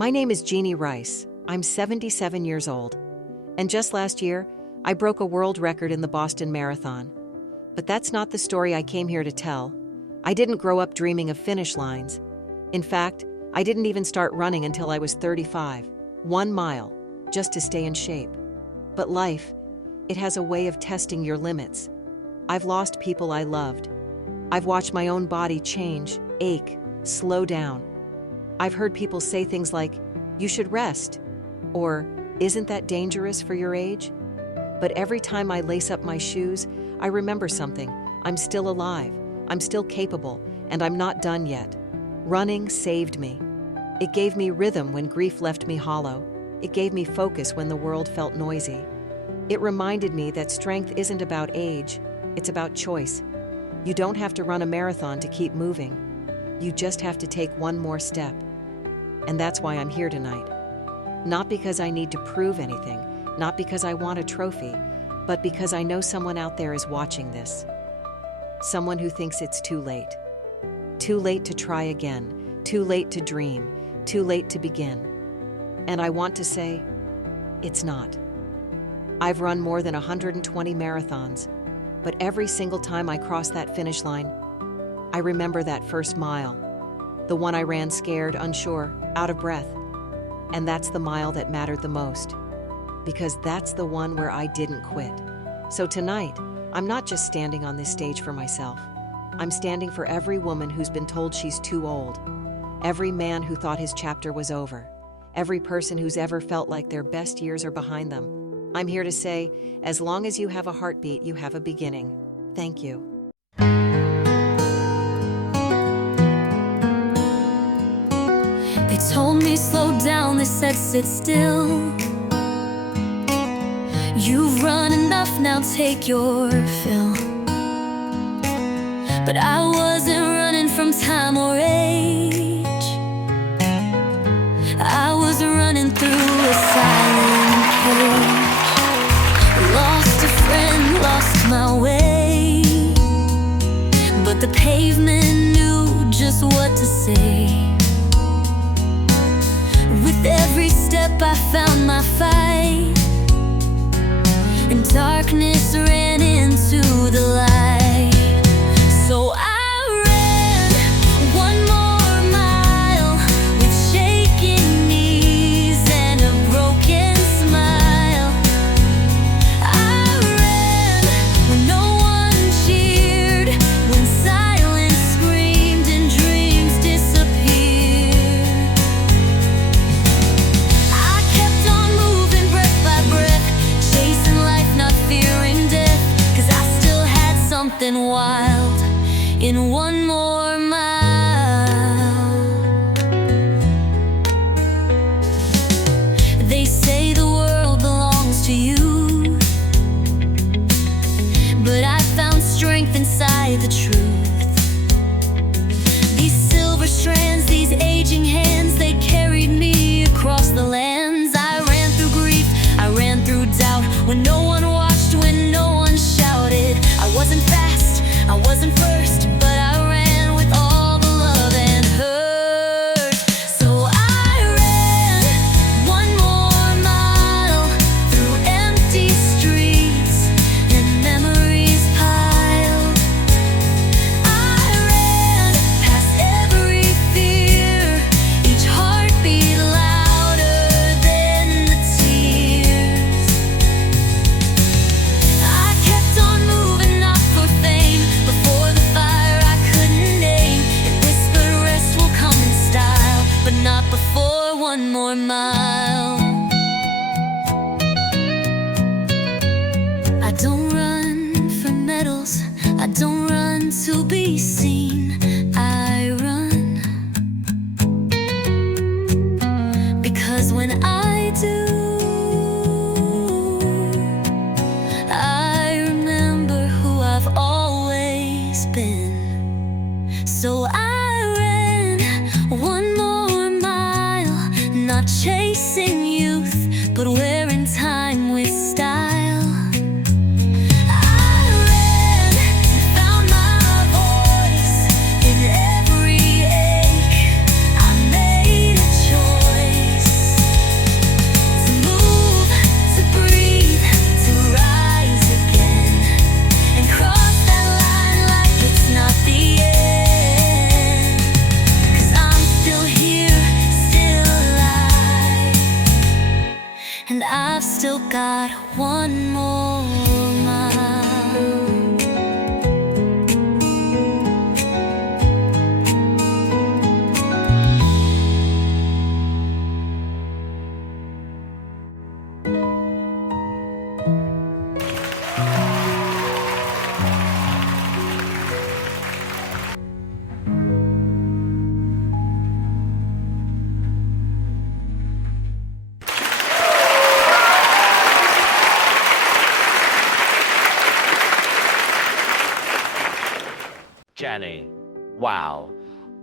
My name is Jeannie Rice. I'm 77 years old. And just last year, I broke a world record in the Boston Marathon. But that's not the story I came here to tell. I didn't grow up dreaming of finish lines. In fact, I didn't even start running until I was 35. 1 mile, just to stay in shape. But life, it has a way of testing your limits. I've lost people I loved. I've watched my own body change, ache, slow down. I've heard people say things like, "You should rest," or "Isn't that dangerous for your age?" But every time I lace up my shoes, I remember something. I'm still alive, I'm still capable, and I'm not done yet. Running saved me. It gave me rhythm when grief left me hollow. It gave me focus when the world felt noisy. It reminded me that strength isn't about age, it's about choice. You don't have to run a marathon to keep moving. You just have to take one more step. And that's why I'm here tonight. Not because I need to prove anything, not because I want a trophy, but because I know someone out there is watching this. Someone who thinks it's too late. Too late to try again, too late to dream, too late to begin. And I want to say, it's not. I've run more than 120 marathons, but every single time I cross that finish line, I remember that first mile, the one I ran scared, unsure, out of breath. And that's the mile that mattered the most, because that's the one where I didn't quit. So tonight, I'm not just standing on this stage for myself. I'm standing for every woman who's been told she's too old, every man who thought his chapter was over, every person who's ever felt like their best years are behind them. I'm here to say, as long as you have a heartbeat, you have a beginning. Thank you. They told me slow down, they said sit still. You've run enough, now take your fill. But I wasn't running from time or age. I was running through a silent cage. Lost a friend, lost my way, but the pavement knew just what to say. With every step I found my fight, and darkness ran into the light. So I ran one more mile with shaking knees and a broken smile. I ran when no one cheered, when silence screamed and dreams disappeared. I kept on moving breath by breath, chasing life, not fearing death, 'cause I still had something wild in one more mile. They say the world belongs to you, but I found strength inside the truth. These silver strands, these aging hands, they carried me across the lands. I ran through grief, I ran through doubt, when no one watched, when no one shouted. I wasn't fast, I wasn't first, but I ran with all the love and hurt. So I ran one more mile through empty streets and memories piled. I ran past every fear, each heartbeat louder than the tears. I kept on moving, not for fame, before the fire I couldn't name. And whispered rest will come in style, but not before one more mile. I don't run for medals, I don't run to be seen. I run because when I do, I remember who I've always been. So I ran one more mile, not chasing youth, but wearing time with style. I ran and found my voice in every ache. I made a choice. got one more mile. Jeannie, wow.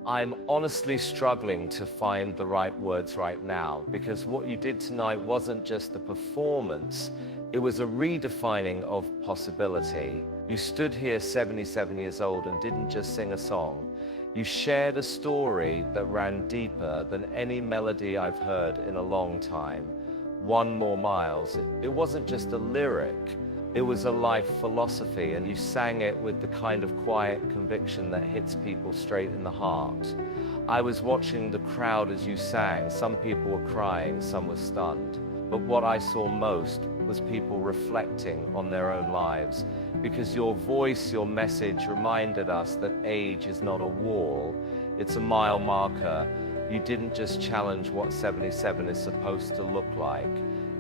I'm honestly struggling to find the right words right now, because what you did tonight wasn't just a performance, it was a redefining of possibility. You stood here 77 years old and didn't just sing a song. You shared a story that ran deeper than any melody I've heard in a long time. One More Miles. It wasn't just a lyric. It was a life philosophy, and you sang it with the kind of quiet conviction that hits people straight in the heart. I was watching the crowd as you sang. Some people were crying, some were stunned. But what I saw most was people reflecting on their own lives, because your voice, your message reminded us that age is not a wall, it's a mile marker. You didn't just challenge what 77 is supposed to look like.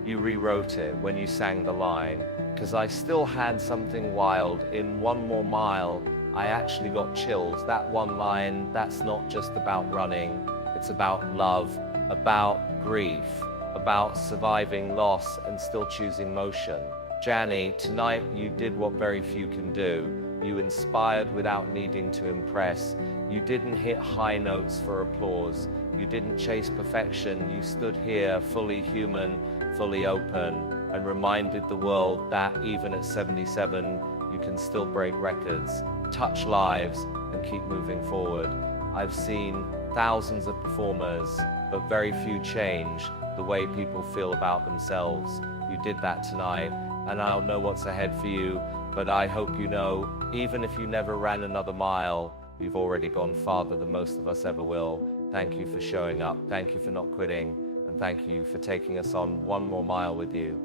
You rewrote it when you sang the line, because I still had something wild. In One More Mile, I actually got chills. That one line, that's not just about running, it's about love, about grief, about surviving loss and still choosing motion. Jeannie, tonight you did what very few can do. You inspired without needing to impress. You didn't hit high notes for applause. You didn't chase perfection. You stood here fully human, fully open, and reminded the world that even at 77, you can still break records, touch lives, and keep moving forward. I've seen thousands of performers, but very few change the way people feel about themselves. You did that tonight, and I don't know what's ahead for you, but I hope you know, even if you never ran another mile, you've already gone farther than most of us ever will. Thank you for showing up, thank you for not quitting, and thank you for taking us on one more mile with you.